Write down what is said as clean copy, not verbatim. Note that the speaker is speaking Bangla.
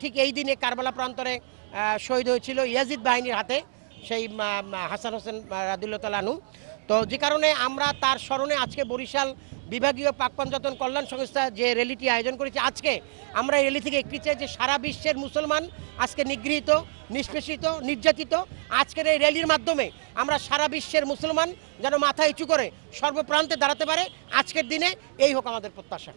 ঠিক এই দিনে কারবালা প্রান্তরে শহীদ হয়েছিল ইয়াজিদ বাহিনীর হাতে সেই হাসান হোসেন রাদিয়াল্লাহু তাআলা আনহু। তো যে কারণে আমরা তার স্মরণে আজকে বরিশাল বিভাগীয় পাক পঞ্জাতন কল্যাণ সংস্থা যে র্যালিটি আয়োজন করেছে, আজকে আমরা এই র্যালি থেকে একটি চাই যে সারা বিশ্বের মুসলমান আজকে নিগৃহীত, নিষ্পেষিত, নির্যাতিত। আজকের এই র্যালির মাধ্যমে আমরা সারা বিশ্বের মুসলমান যেন মাথা উঁচু করে সর্বপ্রান্তে দাঁড়াতে পারে। আজকের দিনে এই হোক আমাদের প্রত্যাশা।